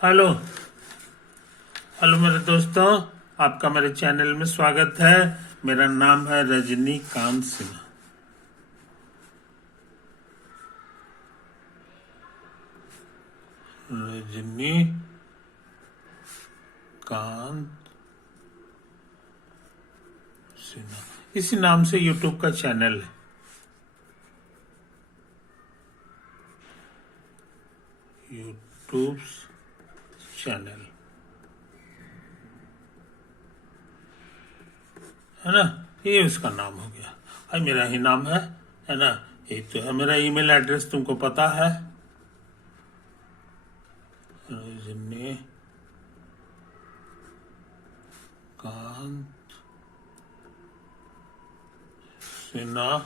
Hello hello मेरे दोस्तों, आपका मेरे चैनल में स्वागत है। मेरा नाम है रजनीकांत सिन्हा। रजनीकांत सिन्हा, इसी नाम से यूट्यूब का चैनल है। यूट्यूब चैनल है ना, ये उसका नाम हो गया। और मेरा ही नाम है ना। ये तो है, मेरा ईमेल एड्रेस तुमको पता है। रजनीकांत सिन्हा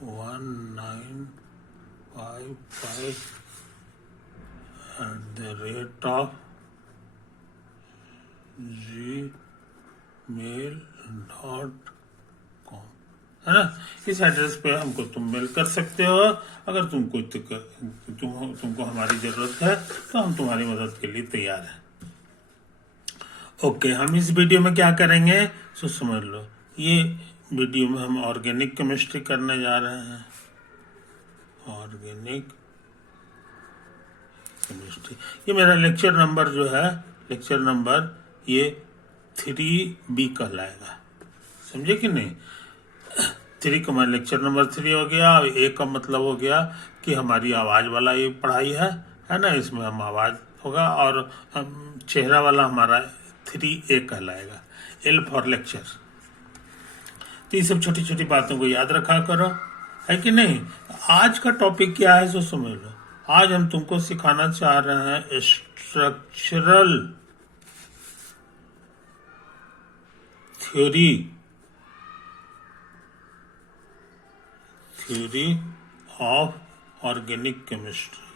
1955 @gmail.com है ना। इस एड्रेस पे हमको तुम मेल कर सकते हो। अगर तुमको हमारी जरूरत है तो हम तुम्हारी मदद के लिए तैयार हैं। ओके, हम इस वीडियो में क्या करेंगे सो समझ लो। ये वीडियो में हम ऑर्गेनिक केमिस्ट्री करने जा रहे हैं। ऑर्गेनिक केमिस्ट्री, ये मेरा लेक्चर नंबर जो है, लेक्चर नंबर ये 3B कहलाएगा। समझे कि नहीं। 3 का लेक्चर नंबर 3 हो गया। A का मतलब हो गया कि हमारी आवाज वाला ये पढ़ाई है ना। इसमें हम आवाज होगा और चेहरा वाला हमारा 3A कहलाएगा। L for lecture. तो ये सब छोटी छोटी बातों को याद रखा करो, है कि नहीं। आज का टॉपिक क्या है सो समझ लो। आज हम तुमको सिखाना चाह रहे हैं structural theory of organic chemistry.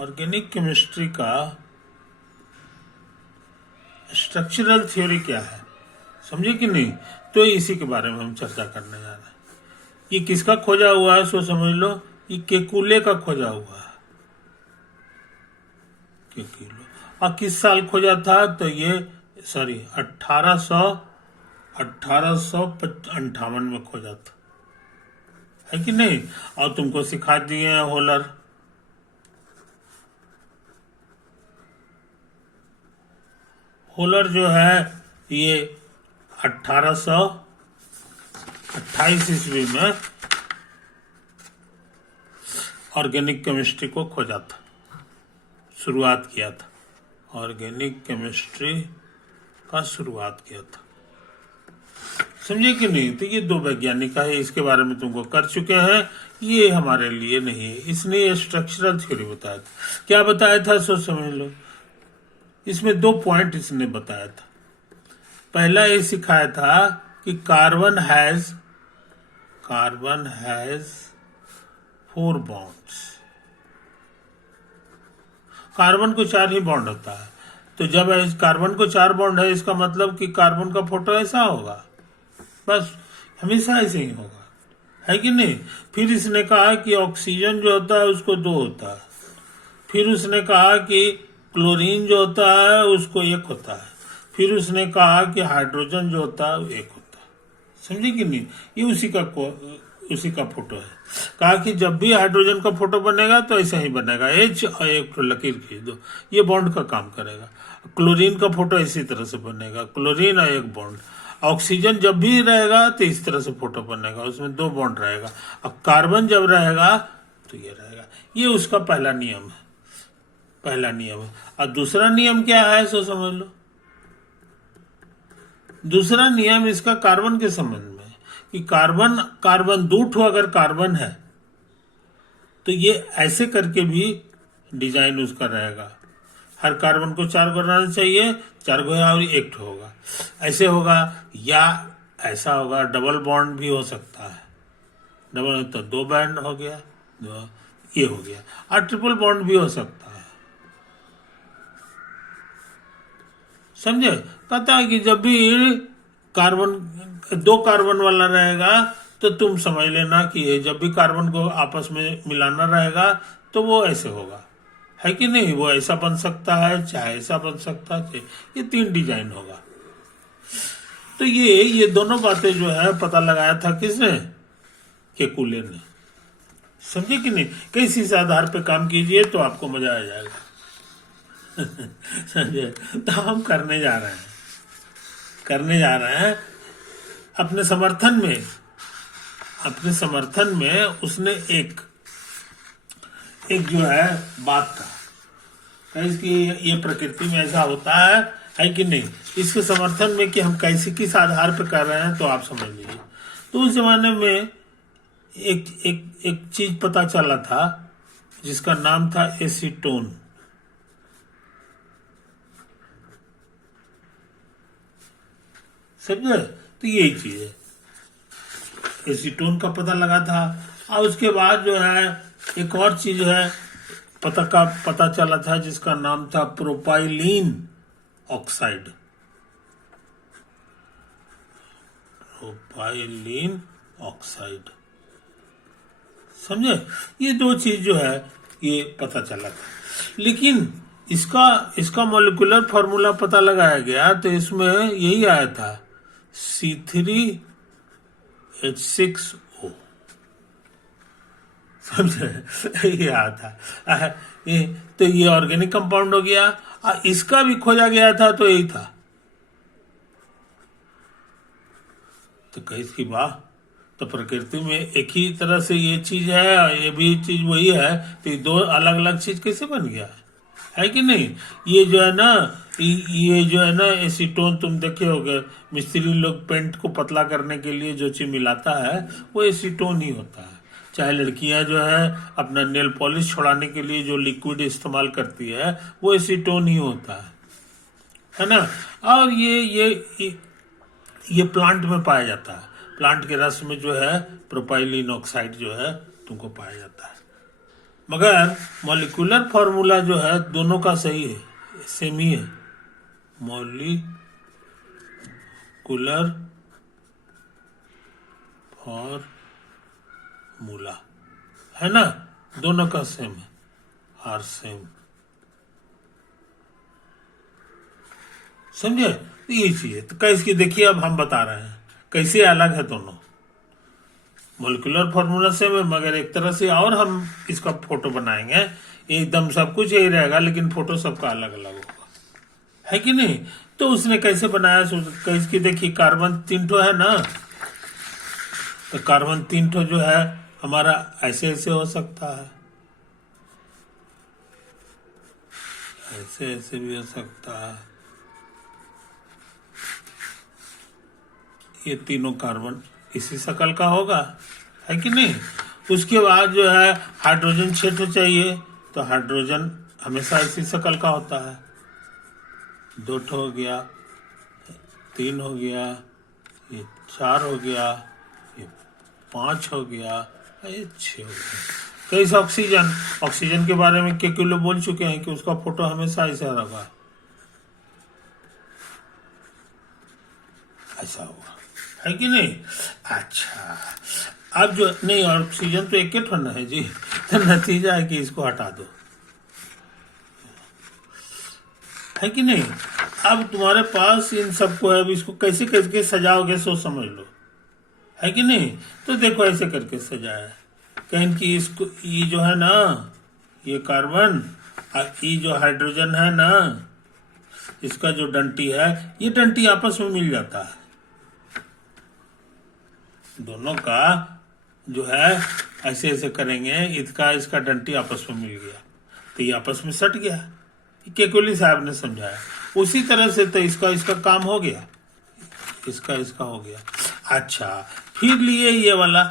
Organic chemistry का स्ट्रक्चरल थ्योरी क्या है, समझे कि नहीं। तो इसी के बारे में हम चर्चा करने जा रहे हैं। ये किसका खोजा हुआ है सो समझ लो। ये केकुले का खोजा हुआ है। केकुले, और किस साल खोजा था तो ये 1858 में खोजा था, है कि नहीं। और तुमको सिखा दिए हैं होलर। होलर जो है ये 1828 ईस्वी में ऑर्गेनिक केमिस्ट्री को खोजा था, शुरुआत किया था। ऑर्गेनिक केमिस्ट्री का शुरुआत किया था, समझे कि नहीं। तो ये 2 वैज्ञानिक है, इसके बारे में तुमको कर चुके हैं। ये हमारे लिए नहीं है। इसने ये स्ट्रक्चरल थ्योरी बताया था। क्या बताया था सो समझ लो। इसमें 2 पॉइंट इसने बताया था। पहला ये सिखाया था कि कार्बन हैज 4 बॉन्ड्स। कार्बन को 4 ही बॉन्ड होता है। तो जब कार्बन को 4 बॉन्ड है, इसका मतलब कि कार्बन का फोटो ऐसा होगा, बस हमेशा ऐसे ही होगा, है कि नहीं। फिर इसने कहा कि ऑक्सीजन जो होता है उसको 2 होता है। फिर उसने कहा कि क्लोरीन जो होता है उसको 1 होता है। फिर उसने कहा कि हाइड्रोजन जो होता है वो 1 होता है, समझे कि नहीं। ये उसी का फोटो है। कहा कि जब भी हाइड्रोजन का फोटो बनेगा तो ऐसा ही बनेगा, H और एक लकीर खींच दो, ये बॉन्ड का काम करेगा। क्लोरीन का फोटो इसी तरह से बनेगा, क्लोरीन और 1 बॉन्ड। ऑक्सीजन जब भी रहेगा तो इस तरह से फोटो बनेगा, उसमें 2 बॉन्ड रहेगा। अब कार्बन जब रहेगा तो ये रहेगा। ये उसका पहला नियम है। और दूसरा नियम क्या है सो समझ लो। दूसरा नियम इसका कार्बन के संबंध में कि कार्बन 2 ठो अगर कार्बन है तो ये ऐसे करके भी डिजाइन उसका रहेगा। हर कार्बन को 4 गो रहना चाहिए, 4 गो और 1 ठो होगा, ऐसे होगा। या ऐसा होगा, डबल बॉन्ड भी हो सकता है। डबल तो 2 बॉन्ड हो गया, ये हो गया। और ट्रिपल बॉन्ड भी हो सकता है, समझे। कहता है कि जब भी कार्बन 2 कार्बन वाला रहेगा तो तुम समझ लेना कि ये जब भी कार्बन को आपस में मिलाना रहेगा तो वो ऐसे होगा, है कि नहीं। वो ऐसा बन सकता है, चाहे ऐसा बन सकता है, ये 3 डिजाइन होगा। तो ये दोनों बातें जो है पता लगाया था किसने, केकुले ने। समझे कि नहीं। कैसे इस आधार पे काम कीजिए तो आपको मजा आ जाएगा। समझे। तो हम करने जा रहे हैं अपने समर्थन में उसने एक जो है बात का इसकी ये प्रकृति में ऐसा होता है कि नहीं। इसके समर्थन में कि हम कैसे किस आधार पर कर रहे हैं तो आप समझ लीजिए। तो उस जमाने में एक चीज पता चला था जिसका नाम था एसीटोन। समझे। तो यही चीज है, एसीटोन का पता लगा था। और उसके बाद जो है एक और चीज है पता चला था जिसका नाम था प्रोपाइलीन ऑक्साइड। प्रोपाइलीन ऑक्साइड, समझे। ये 2 चीज जो है ये पता चला था, लेकिन इसका मॉलिक्यूलर फॉर्मूला पता लगाया गया तो इसमें यही आया था C3H6O। समझे। ये आया था। तो ये ऑर्गेनिक कंपाउंड हो गया। इसका भी खोजा गया था तो यही था। तो कैसी वाह। तो प्रकृति में एक ही तरह से ये चीज है, ये भी चीज वही है, तो ये 2 अलग अलग चीज कैसे बन गया, है कि नहीं। ये जो है ना एसीटोन, तुम देखे होगे मिस्त्री लोग पेंट को पतला करने के लिए जो चीज मिलाता है वो एसीटोन ही होता है। चाहे लड़कियां जो है अपना नेल पॉलिश छुड़ाने के लिए जो लिक्विड इस्तेमाल करती है वो एसीटोन ही होता है ना। और ये प्लांट में पाया जाता है। प्लांट के रस में जो है प्रोपाइलीन ऑक्साइड जो है तुमको पाया जाता है। मगर मॉलिक्यूलर फॉर्मूला जो है दोनों का सही है, सेम ही है। मॉलिक्यूलर फॉर्मूला है ना, दोनों का सेम है, आर सेम। समझे। तो यही चीज है। तो कैसे की देखिए, अब हम बता रहे हैं कैसे अलग है दोनों। मॉलिक्यूलर फॉर्मूला से मगर एक तरह से और हम इसका फोटो बनाएंगे, एकदम सब कुछ यही रहेगा लेकिन फोटो सबका अलग अलग होगा, है कि नहीं। तो उसने कैसे बनाया, कैसे की देखिए कार्बन 3 ठो है ना। तो कार्बन 3 ठो जो है हमारा ऐसे ऐसे हो सकता है, ऐसे ऐसे भी हो सकता है। ये तीनों कार्बन इसी शक्ल का होगा, है कि नहीं। उसके बाद जो है हाइड्रोजन क्षेत्र चाहिए, तो हाइड्रोजन हमेशा इसी शक्ल का होता है। 2 हो गया, 3 हो गया, ये 4 हो गया, ये 5 हो गया, ये 6 हो गया। कैसे ऑक्सीजन के बारे में केकुले बोल चुके हैं कि उसका फोटो हमेशा ऐसा होगा, ऐसा होगा, है कि नहीं। अच्छा, अब जो नहीं ऑक्सीजन तो एक ठंडा है जी। तो नतीजा है कि इसको हटा दो, है कि नहीं। अब तुम्हारे पास इन सबको है, अब इसको कैसे करके सजाओगे सो समझ लो, है कि नहीं। तो देखो ऐसे करके सजाया, कहीं कि इसको ये जो है ना ये कार्बन और ये जो हाइड्रोजन है ना, इसका जो डंटी है, ये डंटी आपस में मिल जाता है। दोनों का जो है ऐसे ऐसे करेंगे, इसका डंटी आपस में मिल गया तो ये आपस में सट गया। केकुली साहब ने समझाया। उसी तरह से तो इसका काम हो गया, इसका हो गया। अच्छा, फिर लिए ये वाला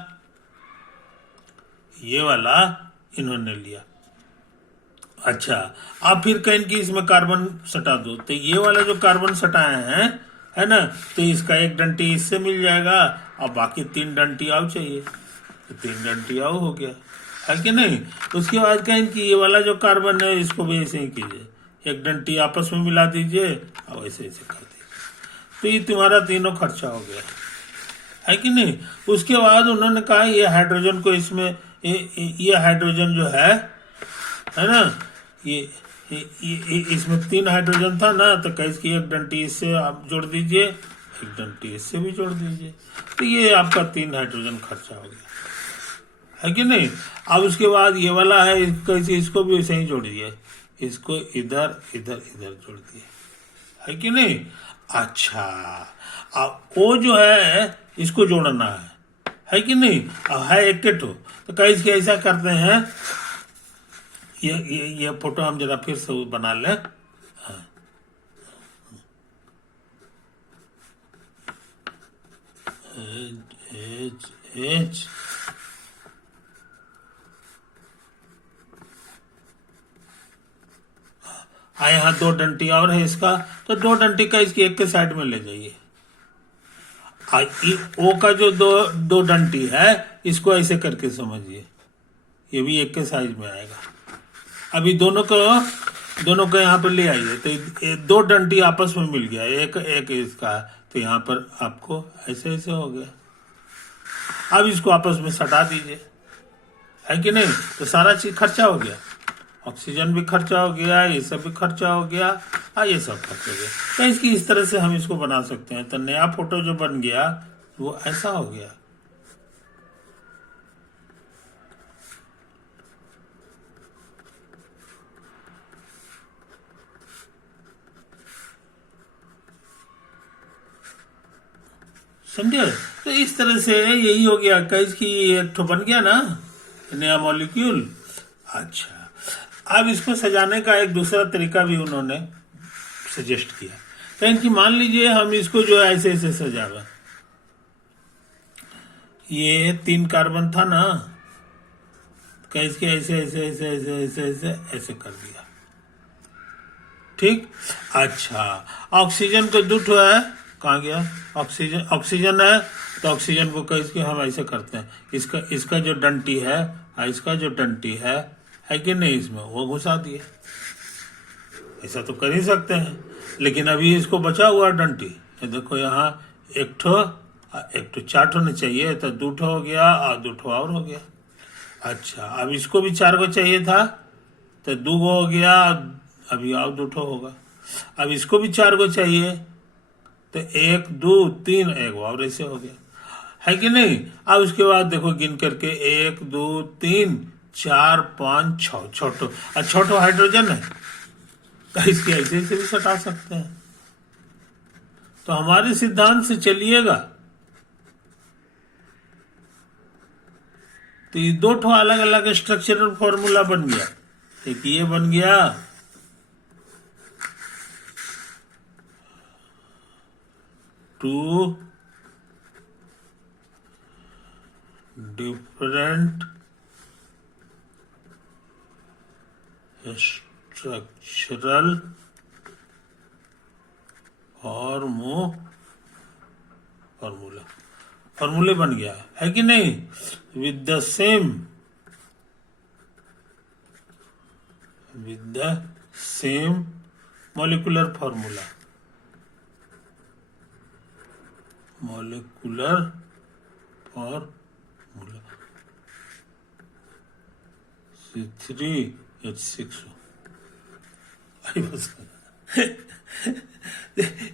इन्होंने लिया। अच्छा, अब फिर कहें कि इसमें कार्बन सटा दो, तो ये वाला जो कार्बन सटाए हैं है ना, तो इसका एक डंटी इससे मिल जाएगा और बाकी 3 डंटी आओ चाहिए, तो 3 डंटी आओ हो गया, है कि नहीं। उसके बाद कहें कि ये वाला जो कार्बन है इसको भी ऐसे ही कीजिए, एक डंटी आपस में मिला दीजिए और ऐसे ऐसे कर दीजिए, तो ये तुम्हारा तीनों खर्चा हो गया। है कि नहीं। उसके बाद उन्होंने कहा ये हाइड्रोजन को इसमें ये हाइड्रोजन जो है ना, इसमें 3 हाइड्रोजन था ना, तो कहे कि एक डंटी इससे आप जोड़ दीजिए, एक डंटी इससे भी जोड़ दीजिए, तो ये आपका 3 हाइड्रोजन खर्चा हो गया, है कि नहीं। अब उसके बाद ये वाला है, इसको भी वैसे ही जोड़ दिए, इसको इधर इधर इधर जोड़ दिए, है कि नहीं। अच्छा, अब वो जो है इसको जोड़ना है कि नहीं। अब है एक तो कई इसके ऐसा करते हैं, ये फोटो हम जरा फिर से बना लें। हाँ। एच यहाँ 2 डंटी और है इसका, तो 2 डंटी का इसकी एक के साइड में ले जाइए। ओ का जो दो डंटी है, इसको ऐसे करके समझिए, ये भी एक के साइज में आएगा। अभी दोनों को यहाँ पर ले आइए, तो ये 2 डंटी आपस में मिल गया, एक इसका, तो यहाँ पर आपको ऐसे ऐसे हो गया। अब इसको आपस में सटा दीजिए, है कि नहीं। तो सारा चीज खर्चा हो गया, ऑक्सीजन भी खर्चा हो गया, ये सब भी खर्चा हो गया, ये सब खर्च हो गया। तो इसकी इस तरह से हम इसको बना सकते हैं। तो नया फोटो जो बन गया वो ऐसा हो गया। समझे। तो इस तरह से यही हो गया, कैस की एक ठो बन गया ना नया मॉलिक्यूल। अच्छा, अब इसको सजाने का एक दूसरा तरीका भी उन्होंने सजेस्ट किया। तो इनकी मान लीजिए हम इसको जो है ऐसे ऐसे सजावे, ये 3 कार्बन था ना, कैस के ऐसे ऐसे ऐसे ऐसे ऐसे ऐसे ऐसे कर दिया, ठीक। अच्छा, ऑक्सीजन को 2 ठो है, कहाँ गया ऑक्सीजन है, तो ऑक्सीजन को कैस के हम ऐसे करते हैं, इसका जो डंटी है, इसका जो डंटी है कि नहीं, इसमें वो घुसा दिए। ऐसा तो कर ही सकते हैं, लेकिन अभी इसको बचा हुआ डंटी, देखो यहाँ एक ठो 4 ठो नहीं चाहिए, तो 2 ठो हो गया और 2 ठो और हो गया। अच्छा, अब इसको भी 4 को चाहिए था, तो 2 को हो गया, अभी और 2 ठो होगा। अब इसको भी 4 को चाहिए, तो 1 2 3 एक और ऐसे हो गया, है कि नहीं। अब उसके बाद देखो गिन करके 1 2 3 4 5 6 छोटो, और छोटो हाइड्रोजन है, तो इसके ऐसे ऐसे भी सटा सकते हैं। तो हमारे सिद्धांत से चलिएगा, तो ये 2 ठो अलग अलग स्ट्रक्चरल फॉर्मूला बन गया। एक ये बन गया, टू डिफरेंट स्ट्रक्चरल फॉर्मूले बन गया, है कि नहीं, with the same molecular formula C3H6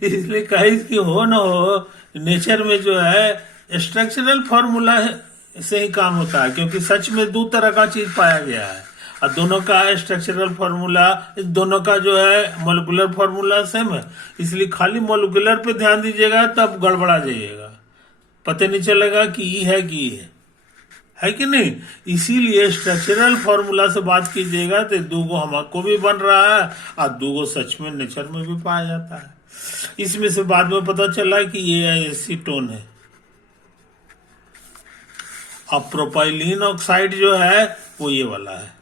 इसलिए कहीं की हो ना हो, नेचर में जो है स्ट्रक्चरल फॉर्मूला से ही काम होता है, क्योंकि सच में 2 तरह का चीज पाया गया है, और दोनों का स्ट्रक्चरल फॉर्मूला, दोनों का जो है मॉलिक्यूलर फॉर्मूला सेम है। इसलिए खाली मॉलिक्यूलर पे ध्यान दीजिएगा, तब गड़बड़ा जाइएगा, पता नहीं चलेगा कि ई है कि ई है कि नहीं। इसीलिए स्ट्रक्चरल फॉर्मूला से बात कीजिएगा, तो 2 गो हमको भी बन रहा है, और 2 गो सच में नेचर में भी पाया जाता है। इसमें से बाद में पता चला कि ये एसीटोन है। अब प्रोपाइलीन ऑक्साइड जो है वो ये वाला है,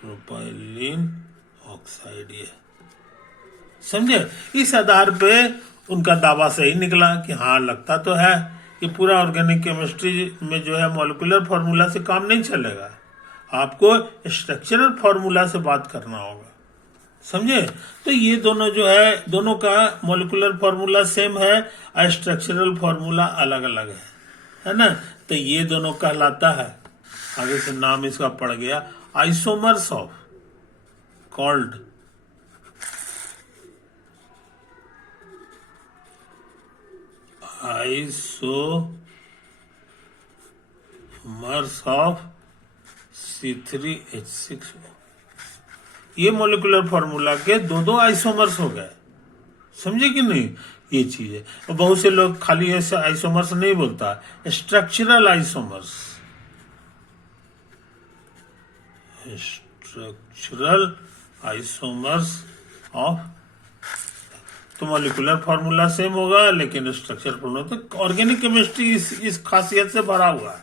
प्रोपाइलीन ऑक्साइड, ये समझे। इस आधार पे उनका दावा सही निकला कि हाँ, लगता तो है कि पूरा ऑर्गेनिक केमिस्ट्री में जो है मॉलिक्यूलर फॉर्मूला से काम नहीं चलेगा, आपको स्ट्रक्चरल फॉर्मूला से बात करना होगा। समझे? तो ये दोनों जो है, दोनों का मोलिकुलर फॉर्मूला सेम है और स्ट्रक्चरल फॉर्मूला अलग अलग है ना? तो ये दोनों कहलाता है, आगे से नाम इसका पड़ गया, isomers of, called isomers of C3H6O। ये मोलिकुलर फॉर्मूला के दो दो आइसोमर्स हो गए, समझे कि नहीं? ये चीज है। और बहुत से लोग खाली ऐसे आइसोमर्स नहीं बोलता, structural isomers, structural isomers of. तो मोलिकुलर फॉर्मूला सेम होगा लेकिन स्ट्रक्चर फॉर्मूला, तो ऑर्गेनिक केमिस्ट्री इस खासियत से भरा हुआ है।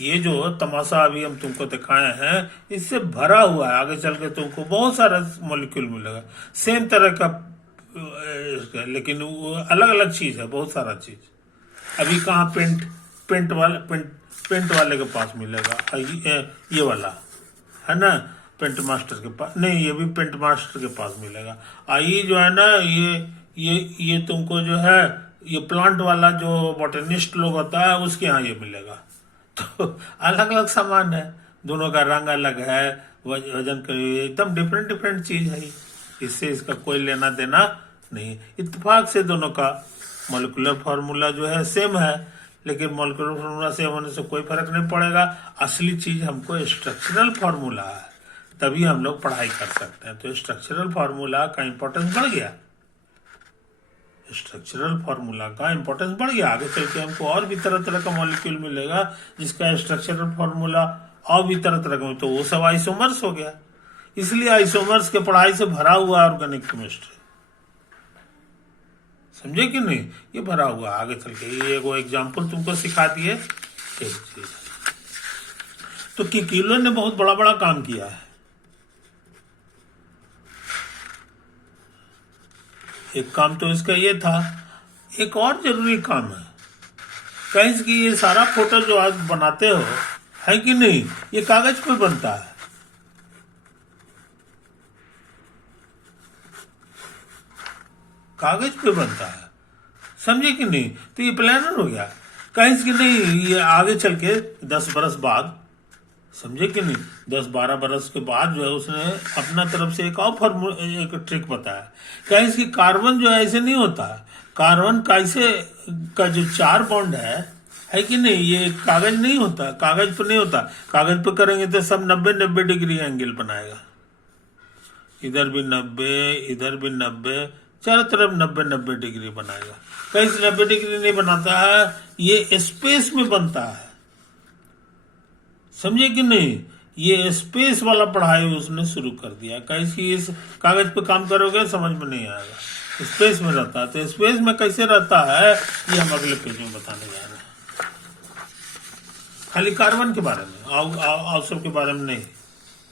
ये जो तमाशा अभी हम तुमको दिखाए हैं इससे भरा हुआ है, आगे चल के तुमको बहुत सारा मॉलिक्यूल मिलेगा सेम तरह का, लेकिन वो अलग अलग चीज है, बहुत सारा चीज। अभी कहाँ पेंट वाले के पास मिलेगा, ये वाला है ना, पेंट मास्टर के पास नहीं, ये भी पेंट मास्टर के पास मिलेगा। ये जो है ना, ये तुमको जो है, ये प्लांट वाला जो बॉटनिस्ट लोग होता है उसके यहाँ ये मिलेगा। तो अलग अलग सामान है, दोनों का रंग अलग है, वजन एकदम डिफरेंट डिफरेंट चीज है। इससे इसका कोई लेना देना नहीं, इत्तेफाक से दोनों का मॉलिक्यूलर फार्मूला जो है सेम है, लेकिन मॉलिक्यूलर फार्मूला सेम होने से कोई फर्क नहीं पड़ेगा। असली चीज हमको स्ट्रक्चरल फार्मूला है, तभी हम लोग पढ़ाई कर सकते हैं। तो स्ट्रक्चरल फार्मूला का इंपॉर्टेंस बढ़ गया, स्ट्रक्चरल फार्मूला का इंपॉर्टेंस बढ़ गया। आगे चल के हमको और भी तरह तरह का मॉलिक्यूल मिलेगा जिसका स्ट्रक्चरल फार्मूला और भी तरह तरह का, तो वो सब आइसोमर्स हो गया। इसलिए आइसोमर्स के पढ़ाई से भरा हुआ ऑर्गेनिक केमिस्ट्री, समझे कि नहीं? ये भरा हुआ आगे चल के, ये एगो एग्जाम्पल तुमको सिखा दिए। तो किकिलो ने बहुत बड़ा बड़ा काम किया है। एक काम तो इसका ये था, एक और जरूरी काम है, कहीं कि ये सारा फोटो जो आज बनाते हो है कि नहीं, ये कागज पे बनता है, कागज पे बनता है, समझे कि नहीं? तो ये प्लानर हो गया, कहीं कि नहीं, ये आगे चल के 10 बरस बाद, समझे कि नहीं, 10-12 बरस के बाद जो है उसने अपना तरफ से एक और एक ट्रिक बताया। कहीं इसकी कार्बन जो है ऐसे नहीं होता, कार्बन कैसे का जो 4 बॉन्ड है कि नहीं, ये कागज नहीं होता, कागज पे नहीं होता। कागज पे करेंगे तो सब 90-90 डिग्री एंगल बनाएगा, इधर भी 90, इधर भी 90, चारों तरफ 90-90 डिग्री बनाएगा। कहीं से 90 डिग्री नहीं बनाता है, ये स्पेस में बनता है, समझे कि नहीं? ये स्पेस वाला पढ़ाई उसने शुरू कर दिया। कैसे इस कागज पे काम करोगे समझ में नहीं आएगा, स्पेस में रहता है। तो स्पेस में कैसे रहता है ये हम अगले पेज में बताने जा रहे हैं। खाली कार्बन के बारे में, अवसर के बारे में नहीं,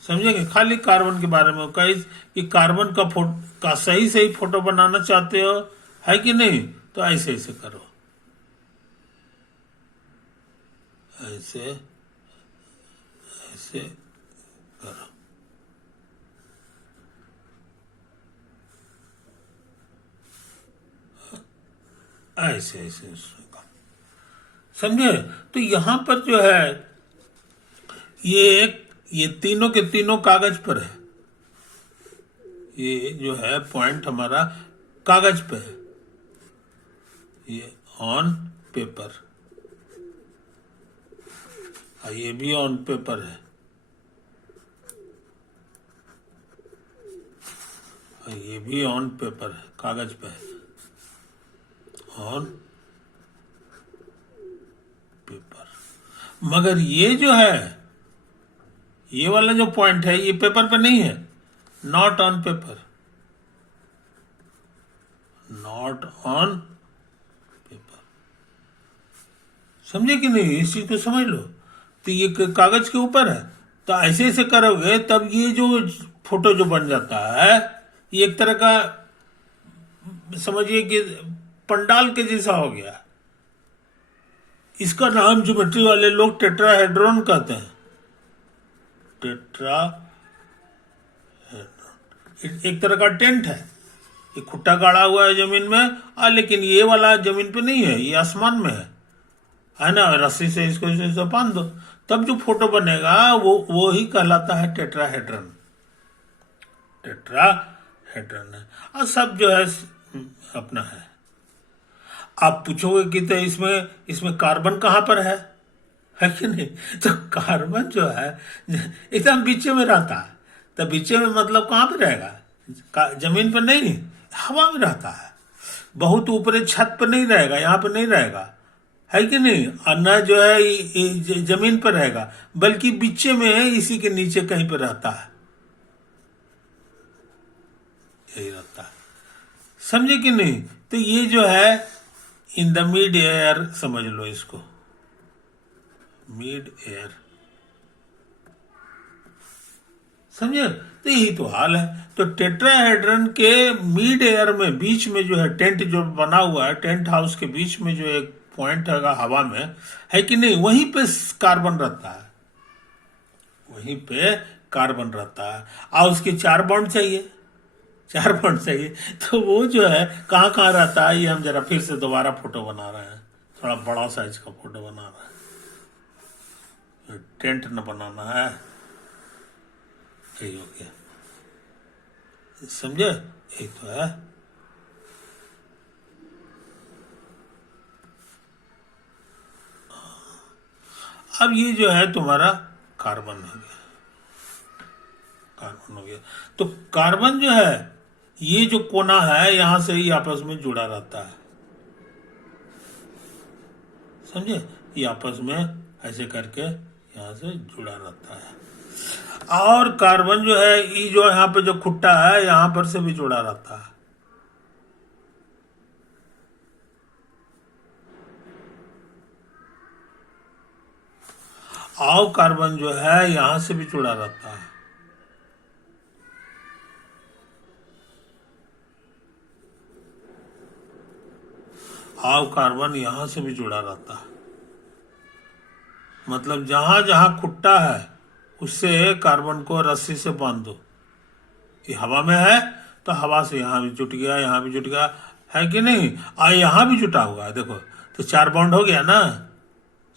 समझेंगे? खाली कार्बन के बारे में। कई कि कार्बन का सही सही फोटो बनाना चाहते हो है कि नहीं, तो ऐसे ऐसे करो, ऐसे ऐसे करो, ऐसे ऐसे समझे? तो यहां पर जो है ये तीनों के तीनों कागज पर है, ये जो है पॉइंट हमारा कागज पे है, ये ऑन पेपर, ये भी ऑन पेपर है, ये भी ऑन पेपर है, कागज पे है, ऑन पेपर। मगर ये जो है, ये वाला जो पॉइंट है ये पेपर पे नहीं है, not on paper, not on paper, समझे कि नहीं? इस चीज को समझ लो। तो ये कागज के ऊपर है, तो ऐसे ऐसे करोगे तब ये जो फोटो जो बन जाता है ये एक तरह का समझिए कि पंडाल के जैसा हो गया। इसका नाम ज्योमेट्री वाले लोग टेट्राहेड्रॉन कहते हैं, टेट्राहेड्रॉन। एक तरह का टेंट है, ये खुट्टा गाड़ा हुआ है जमीन में, लेकिन ये वाला जमीन पे नहीं है, ये आसमान में है ना। रस्सी से इसको इसे बांध दो, तब जो फोटो बनेगा वो ही कहलाता है टेट्राहेड्रन। टेट्राहेड्रन है, और सब जो है अपना है। आप पूछोगे कि तो इसमें कार्बन कहाँ पर है कि नहीं? तो कार्बन जो है एकदम बीच में रहता है। तो बीच में मतलब कहाँ पे रहेगा? जमीन पर नहीं, हवा में रहता है। बहुत ऊपर छत पर नहीं रहेगा, यहाँ पर नहीं रहेगा, है कि नहीं? और न जो है जमीन पर रहेगा, बल्कि बीच में इसी के नीचे कहीं पर रहता है, यही रहता है। समझे कि नहीं? तो ये जो है इन द मिड एयर, समझ लो इसको, मिड एयर, समझे? तो यही तो हाल है। तो टेट्राहेड्रन के मिड एयर में, बीच में जो है टेंट जो बना हुआ है, टेंट हाउस के बीच में जो एक पॉइंट है हवा में, है कि नहीं, वहीं पे कार्बन रहता है, वहीं पे कार्बन रहता है। और उसके 4 बॉन्ड चाहिए, 4 बॉन्ड चाहिए। तो वो जो है कहाँ कहाँ रहता है, ये हम जरा फिर से दोबारा फोटो बना रहे हैं, थोड़ा बड़ा साइज का फोटो बना रहे हैं, टेंट न बनाना है, यही हो गया, समझे? यही तो है। अब ये जो है तुम्हारा कार्बन हो गया, कार्बन हो गया। तो कार्बन जो है, ये जो कोना है यहां से ही आपस में जुड़ा रहता है, समझे? ये आपस में ऐसे करके यहां से जुड़ा रहता है। और कार्बन जो है, ये जो यहाँ पे जो खुट्टा है यहां पर से भी जुड़ा रहता है। और कार्बन जो है यहां से भी जुड़ा रहता है। और कार्बन यहां से भी जुड़ा रहता है। मतलब जहां जहां खुट्टा है उससे कार्बन को रस्सी से बांध दो। ये हवा में है तो हवा से यहां भी जुट गया, यहां भी जुट गया, है कि नहीं? और यहां भी जुटा हुआ है, देखो। तो 4 बॉन्ड हो गया ना,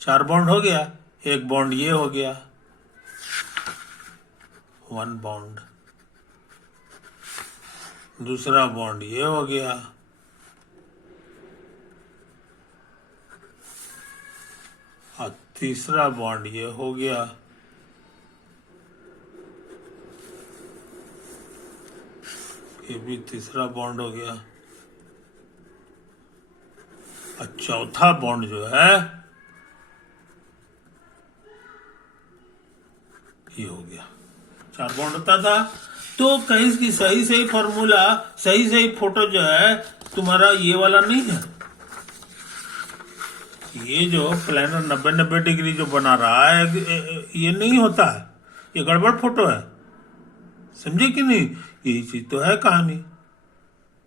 4 बॉन्ड हो गया। एक बॉन्ड ये हो गया, 1 बॉन्ड। दूसरा बॉन्ड ये हो गया, और तीसरा बॉन्ड ये हो गया। ये भी तीसरा बॉन्ड हो गया। और चौथा बॉन्ड जो है ये हो गया। 4 बॉन्ड होता था। तो कहीं की सही फॉर्मूला, सही फोटो जो है तुम्हारा ये वाला नहीं है। ये जो प्लानर 90 डिग्री जो बना रहा है, ये नहीं होता है, ये गड़बड़ फोटो है, समझे कि नहीं? यही चीज तो है कहानी।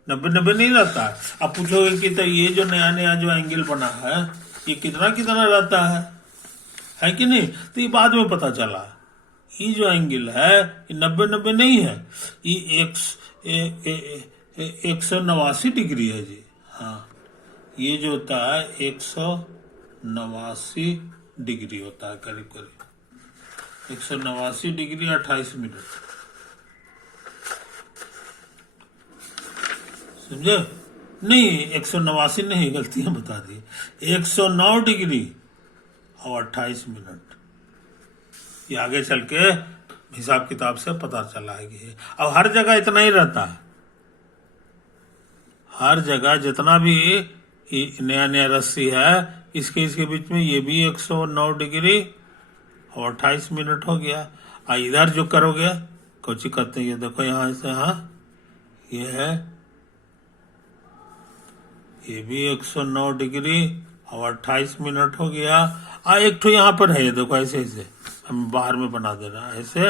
90 नहीं रहता है। अब पूछोगे कि तो ये जो नया जो एंगल बना है ये कितना रहता है कि नहीं? तो ये बाद में पता चला, ये जो एंगल है ये 90 नहीं है, ये 189 डिग्री है जी। हाँ, ये जो होता है 189 डिग्री होता है, करीब 189 डिग्री 28 मिनट, समझे? नहीं, 189 नहीं, गलतियां बता दी। 109 डिग्री और 28 मिनट। ये आगे चल के हिसाब किताब से पता चला है कि अब हर जगह इतना ही रहता है। हर जगह जितना भी नया रस्सी है, इसके बीच में ये भी 109 डिग्री और 28 मिनट हो गया। और इधर जो करोगे कुछ करते हैं, देखो यहाँ से, हाँ ये है, ये भी 109 डिग्री और 28 मिनट हो गया। एक तो यहाँ पर है, ये देखो ऐसे हम बाहर में बना दे रहा है, ऐसे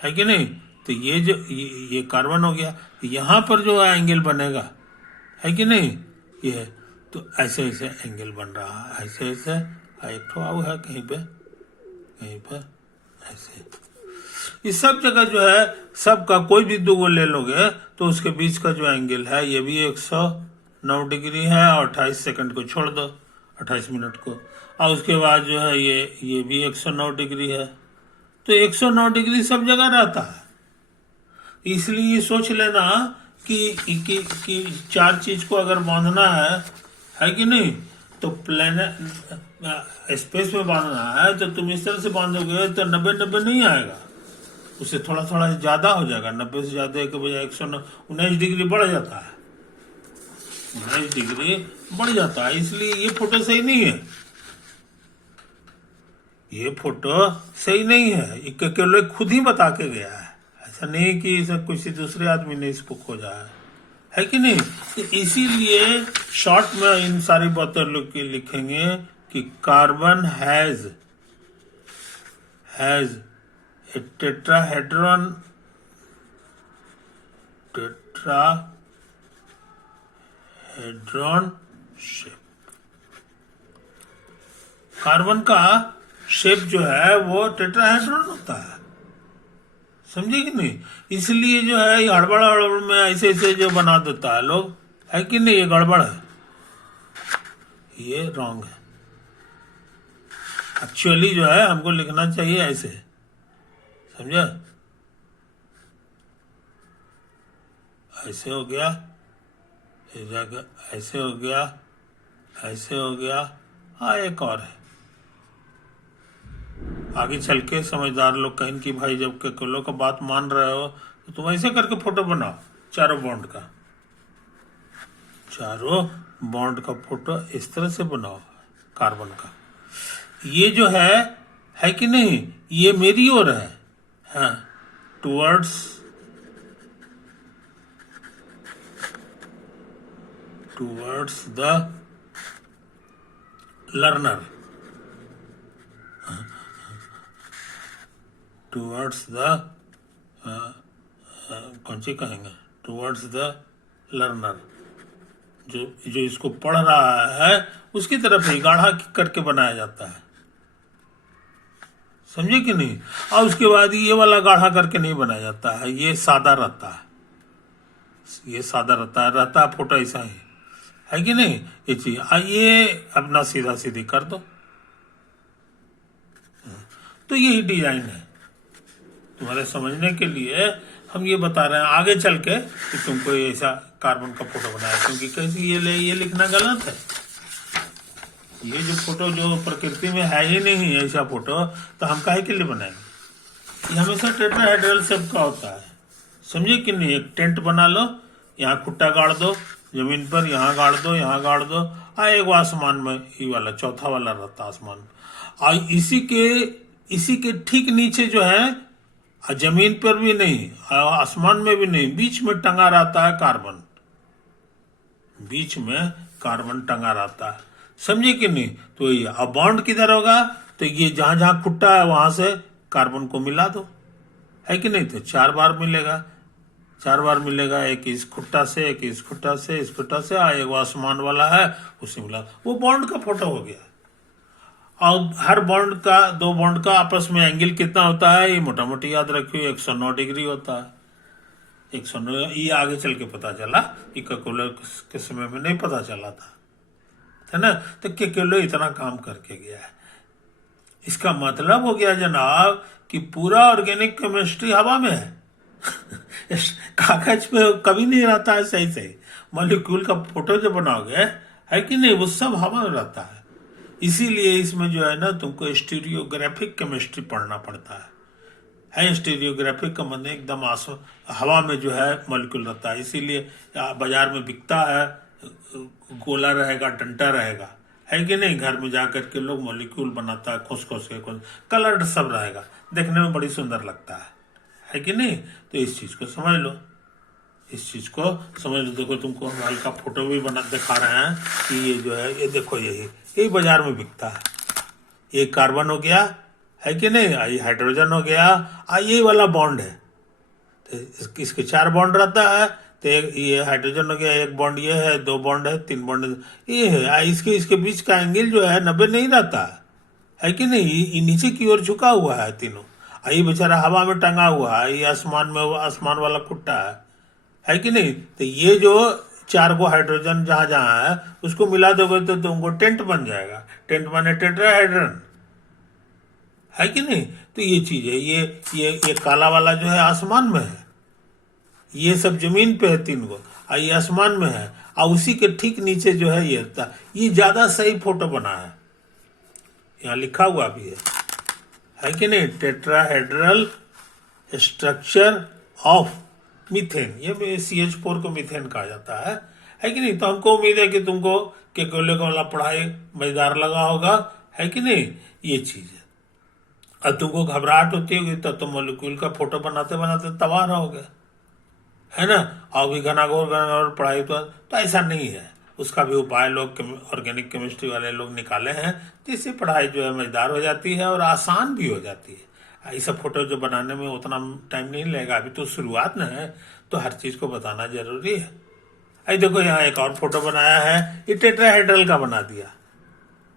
है कि नहीं? तो ये जो ये कार्बन हो गया, यहाँ पर जो एंगल बनेगा, है कि नहीं? ये तो ऐसे एंगल बन रहा है, ऐसे एक तो आउ है कहीं पे ऐसे। इस सब जगह जो है सबका कोई भी दो को ले लोगे तो उसके बीच का जो एंगल है ये भी 109 डिग्री है, और 28 सेकंड को छोड़ दो, 28 मिनट को, और उसके बाद जो है ये भी 109 डिग्री है। तो 109 डिग्री सब जगह रहता है। इसलिए ये सोच लेना कि चार चीज को अगर बांधना है कि नहीं, तो प्लेनेट स्पेस में बांधना है तो तुम इस तरह से बांधोगे तो 90 नहीं आएगा, उससे थोड़ा थोड़ा ज्यादा हो जाएगा। 90 से ज्यादा के बजाय 119 डिग्री बढ़ जाता है, 19 डिग्री बढ़ जाता है। इसलिए ये फोटो सही नहीं है, ये फोटो सही नहीं है। ये केवल खुद ही बता के गया है, ऐसा नहीं कि किसी दूसरे आदमी ने इसको खोजा है कि नहीं। तो इसीलिए शॉर्ट में इन सारी बातों लोग के लिखेंगे कि carbon has a tetrahedron shape. Carbon का शेप जो है वो टेट्राहेड्रॉन होता है, समझे कि नहीं। इसलिए जो है ये हड़बड़ में ऐसे ऐसे जो बना देता है लोग, है कि नहीं, ये गड़बड़ है, ये रॉन्ग है। एक्चुअली जो है हमको लिखना चाहिए ऐसे, समझे, ऐसे हो गया, ऐसे हो गया, ऐसे हो गया। हाँ एक और है, आगे चल के समझदार लोग कहें कि भाई जब के लोग का बात मान रहे हो तो तुम ऐसे करके फोटो बनाओ, चारों बॉन्ड का फोटो इस तरह से बनाओ कार्बन का। ये जो है कि नहीं, ये मेरी ओर है, हाँ, towards the learner, towards the कौन सी कहेंगे, टुवर्ड्स द लर्नर, जो इसको पढ़ रहा है उसकी तरफ ही गाढ़ा करके बनाया जाता है, समझे कि नहीं। और उसके बाद ये वाला गाढ़ा करके नहीं बनाया जाता है, ये सादा रहता है, ये सादा रहता है फोटो ऐसा ही, है कि नहीं। ये चीज ये अपना सीधा सीधी कर दो, तो यही डिजाइन है। तुम्हारे समझने के लिए हम ये बता रहे हैं आगे चल के कि तुमको ऐसा कार्बन का फोटो बनाया, क्योंकि कैसे ये लिखना गलत है। ये जो फोटो जो प्रकृति में है ही नहीं ऐसा फोटो, तो हम काहे के लिए बनाएंगे। ये हमेशा टेट्राहेड्रल शेप का होता है, समझे कि नहीं। एक टेंट बना लो, यहाँ खुट्टा गाड़ दो जमीन पर, यहाँ गाड़ दो, यहाँ गाड़ दो, एक आसमान में ये वाला चौथा वाला रहता आसमान में, और इसी के ठीक नीचे जो है, जमीन पर भी नहीं, आसमान में भी नहीं, बीच में टंगा रहता है कार्बन, बीच में कार्बन टंगा रहता है, समझे कि नहीं। तो ये अब बॉन्ड किधर होगा, तो ये जहां जहां खुट्टा है वहां से कार्बन को मिला दो, है कि नहीं। तो 4 बार मिलेगा, 4 बार मिलेगा, एक इस खुट्टा से, एक इस खुट्टा से, इस खुट्टा से, एक आसमान वाला है उसे मिला, वो बॉन्ड का फोटो हो गया। और हर बॉन्ड का, 2 बॉन्ड का आपस में एंगल कितना होता है, ये मोटा मोटी याद रखिए 109 डिग्री होता है। 109 ये आगे चल के पता चला, ये कैलकुलर के समय में नहीं पता चला था, है ना। तो कैलकुलर इतना काम करके गया है। इसका मतलब हो गया जनाब कि पूरा ऑर्गेनिक केमिस्ट्री हवा में है कागज पे कभी नहीं रहता है सही सही। मॉलिक्यूल का फोटो जो बनाओगे, है कि नहीं, वो सब हवा में रहता है। इसीलिए इसमें जो है ना तुमको स्टीरियोग्राफिक केमिस्ट्री पढ़ना पड़ता है। स्टीरियोग्राफिक का मतलब एकदम हवा में जो है मॉलिक्यूल रहता है। इसीलिए बाजार में बिकता है, गोला रहेगा, डंटा रहेगा, है कि नहीं। घर में जाकर के लोग मॉलिक्यूल बनाता है, खोस के कलर्ड सब रहेगा, देखने में बड़ी सुंदर लगता है कि नहीं। तो इस चीज को समझ लो, इस चीज को समझ लो। देखो तुमको हम हल्का फोटो भी बना दिखा रहे हैं कि ये जो है, ये देखो यही बाजार में बिकता है। ये कार्बन हो गया, है कि नहीं, ये हाइड्रोजन हो गया, ये वाला बॉन्ड है, तो इसके 4 बॉन्ड रहता है। तो ये हाइड्रोजन हो गया, 1 बॉन्ड ये है, 2 बॉन्ड है, 3 बॉन्ड ये है। इसके बीच का एंगल जो है 90 नहीं रहता है कि नहीं, ये नीचे की ओर झुका हुआ है तीनों। ये बेचारा हवा में टंगा हुआ है, ये आसमान में, आसमान वाला कुट्टा है कि नहीं? तो ये जो 4 गो हाइड्रोजन जहां जहां है उसको मिला दोगे तो तुमको टेंट बन जाएगा। टेंट माने टेट्राहेड्रन, है कि नहीं? तो ये चीज है, ये काला वाला जो है आसमान में है, ये सब जमीन पे है 3 गो, और ये आसमान में है, और उसी के ठीक नीचे जो है ये ज्यादा सही फोटो बना है, यहाँ लिखा हुआ भी है कि नहीं? टेट्राहेड्रल स्ट्रक्चर ऑफ मीथेन, ये CH4 को मीथेन कहा जाता है कि नहीं? तो हमको उम्मीद है कि तुमको कैलकुलस वाला पढ़ाई मजेदार लगा होगा, है कि नहीं? ये चीज है। और तुमको घबराहट होती होगी तो तुम मॉलिक्यूल का फोटो बनाते बनाते तबाह रहोगे, है ना? और भी घनाघोर पढ़ाई तो ऐसा नहीं है, उसका भी उपाय लोग ऑर्गेनिक केमिस्ट्री वाले लोग निकाले हैं, तो इससे पढ़ाई जो है मजेदार हो जाती है और आसान भी हो जाती है। ऐसा फोटो जो बनाने में उतना टाइम नहीं लगेगा, अभी तो शुरुआत में है, तो हर चीज को बताना जरूरी है। आई देखो यहाँ एक और फोटो बनाया है, ये टेट्राहेड्रल का बना दिया।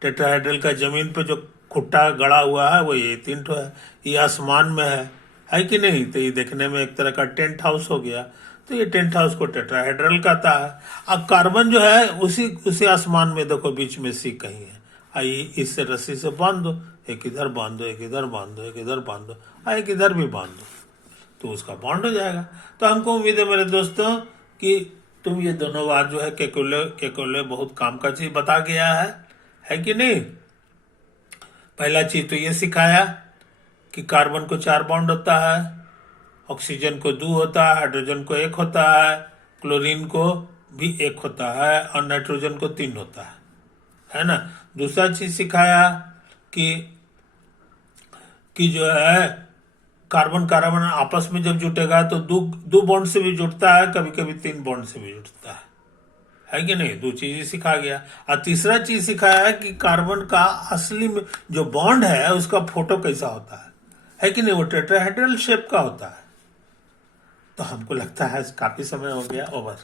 टेट्राहेड्रल का जमीन पे जो खुट्टा गड़ा हुआ है वो ये 3 ठो है, ये आसमान में है कि नहीं? तो ये देखने में एक तरह का टेंट हाउस हो गया, तो ये टेंट हाउस को टेट्राहेड्रल कहता है। अब कार्बन जो है उसी आसमान में देखो बीच में सी कहीं है, आई इससे रस्सी से बांध दो, एक इधर बांध दो, एक इधर बांध दो, एक इधर बांध दो, एक इधर भी बांध दो, तो उसका बॉन्ड हो जाएगा। तो हमको उम्मीद है मेरे दोस्तों कि तुम ये दोनों बात जो है कैलकुलस बहुत काम का चीज बता गया है कि नहीं? पहला चीज तो ये सिखाया कि कार्बन को 4 बॉन्ड होता है, ऑक्सीजन को 2 होता है, हाइड्रोजन को 1 होता है, क्लोरीन को भी 1 होता है, और नाइट्रोजन को 3 होता है ना? दूसरा चीज सिखाया कि जो है कार्बन कार्बन आपस में जब जुटेगा तो 2 बॉन्ड से भी जुटता है, कभी कभी 3 बॉन्ड से भी जुटता है कि नहीं? 2 चीजें सिखा गया। और तीसरा चीज सिखाया है कि कार्बन का असली में जो बॉन्ड है उसका फोटो कैसा होता है कि नहीं? वो टेट्राहेड्रल शेप का होता है। तो हमको लगता है काफी समय हो गया, ओवर।